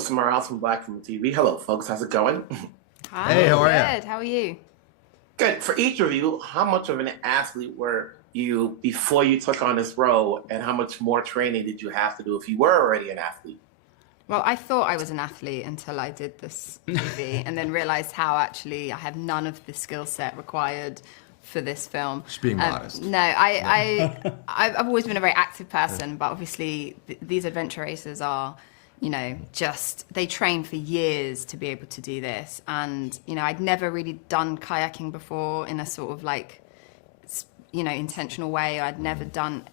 somewhere else from Black Film TV. Hello, folks. How's it going? Hi, Hey, how are you? good. How are you? Good. For each of you, how much of an athlete were you before you took on this role, and how much more training did you have to do if you were already an athlete? Well, I thought I was an athlete until I did this movie and then realized how actually I have none of the skill set required for this film. Just being modest. No, I've always been a very active person, but obviously these adventure racers are, they train for years to be able to do this. And, I'd never really done kayaking before in a sort of intentional way. I'd done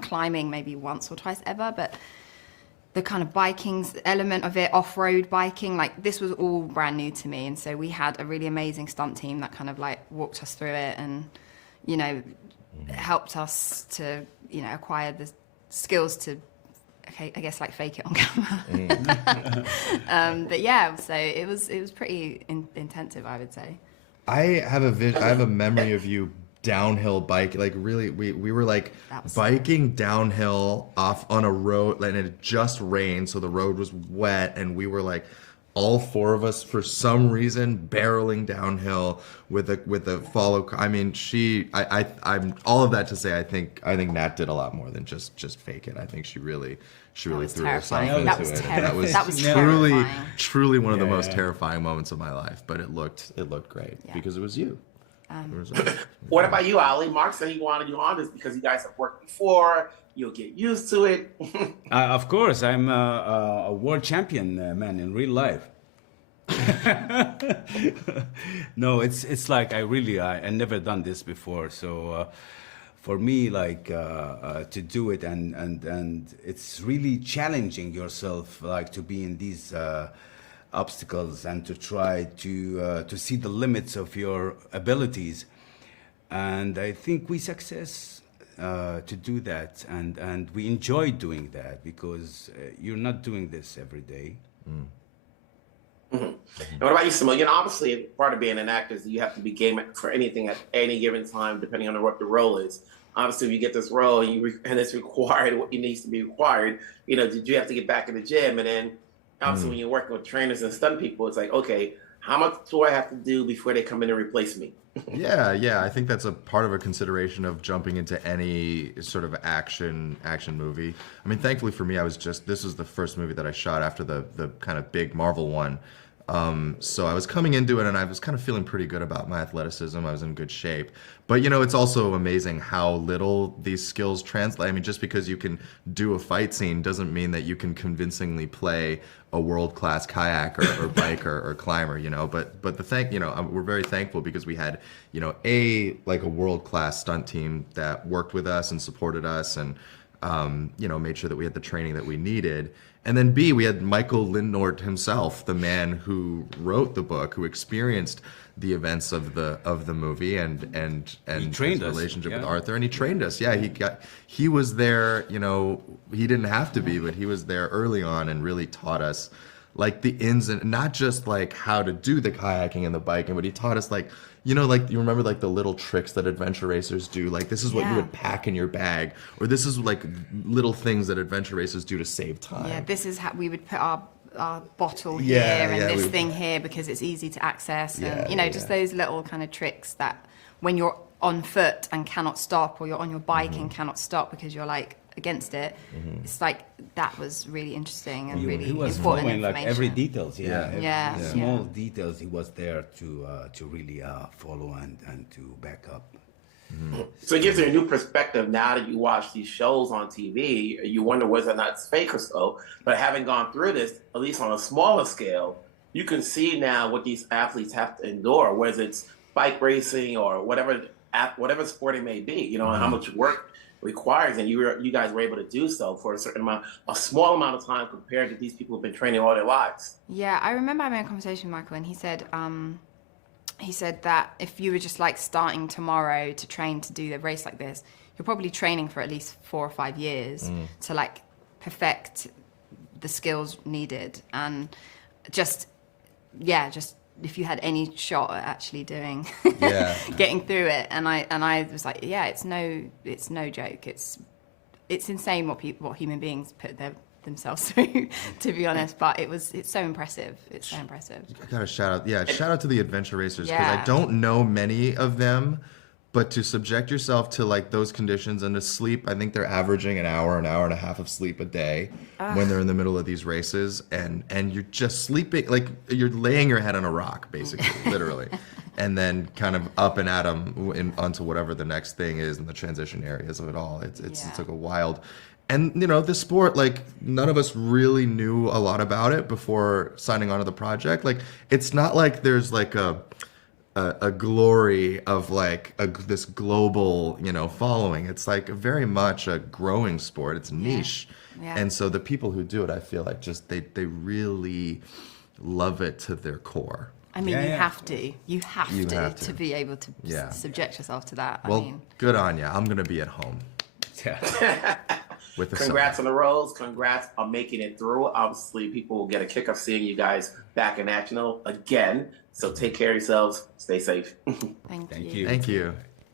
climbing maybe once or twice ever, but the kind of biking element of it, off-road biking, this was all brand new to me. And so we had a really amazing stunt team that kind of walked us through it and, helped us to, acquire the skills to, I guess fake it on camera. But yeah, so it was pretty intensive, I would say. I have a memory of you downhill bike, really we were biking downhill off on a road, and it just rained, so the road was wet, and we were all four of us for some reason barreling downhill with a follow. I mean, I'm all of that to say I think Nat did a lot more than just fake it. I think she really threw herself into it. That was truly one of the most terrifying moments of my life, but it looked great because it was you. What about you, Ali? Mark said he wanted you on this because you guys have worked before. You'll get used to it. Of course, I'm a world champion, man, in real life. No, it's I never done this before, so for me, to do it and it's really challenging yourself, to be in these obstacles and to try to see the limits of your abilities, and I think we success to do that, and we enjoy doing that because you're not doing this every day. Mm-hmm. And what about you, Simu? Obviously, part of being an actor is that you have to be game for anything at any given time, depending on what the role is. Obviously, if you get this role and it's required, what needs to be required, did you have to get back in the gym? And then obviously, when you're working with trainers and stunt people, it's okay, how much do I have to do before they come in and replace me? Yeah. I think that's a part of a consideration of jumping into any sort of action movie. I mean, thankfully for me, this was the first movie that I shot after the kind of big Marvel one. So I was coming into it and I was kind of feeling pretty good about my athleticism. I was in good shape. But, it's also amazing how little these skills translate. I mean, just because you can do a fight scene doesn't mean that you can convincingly play a world-class kayaker or biker or climber, But we're very thankful because we had, a world-class stunt team that worked with us and supported us and, made sure that we had the training that we needed. And then B, we had Michael Lindnort himself, the man who wrote the book, who experienced the events of the movie and his relationship with Arthur, and he trained us. Yeah, he was there. He didn't have to be, but he was there early on and really taught us the ins and not just how to do the kayaking and the biking, but he taught us you remember the little tricks that adventure racers do, this is what you would pack in your bag, or this is little things that adventure racers do to save time. Yeah, this is how we would put our bottle here and this thing here because it's easy to access, and just those little kind of tricks that when you're on foot and cannot stop, or you're on your bike and cannot stop because you're against it, it's that was really interesting and really important information. He was following every details, small Yeah. details. He was there to really follow and to back up. So it gives you a new perspective now that you watch these shows on TV. You wonder whether or not it's fake or so. But having gone through this, at least on a smaller scale, you can see now what these athletes have to endure, whether it's bike racing or whatever sport it may be. And how much work requires, and you guys were able to do so for a small amount of time compared to these people who've been training all their lives. Yeah, I remember having a conversation with Michael, and he said that if you were just starting tomorrow to train to do the race like this, you're probably training for at least 4 or 5 years to perfect the skills needed, and just if you had any shot at actually doing getting through it, and I was it's no joke. It's insane what human beings put themselves through, to be honest. But it's so impressive. It's so impressive. I got to shout out to the adventure racers, because I Yeah. don't know many of them, but to subject yourself to like those conditions and to sleep, I think they're averaging an hour and a half of sleep a day when they're in the middle of these races, and you're just sleeping, like you're laying your head on a rock, basically, literally, and then kind of up and at them onto whatever the next thing is in the transition areas of it all. It's like a wild. And, you know, this sport, like, none of us really knew a lot about it before signing on to the project. Like, it's not like there's, like, a glory of, like, this global, you know, following. It's, like, very much a growing sport. It's niche. Yeah. And so the people who do it, I feel like just they really love it to their core. I mean, Yeah, you yeah. have to. You have You to have to. be able to Yeah. subject yourself to that. Well, I mean, good on you. I'm going to be at home Yeah. with the Congrats sun. on the roles. Congrats on making it through. Obviously, people will get a kick of seeing you guys back in action again. So take care of yourselves. Stay safe. thank Thank you. you. Thank you.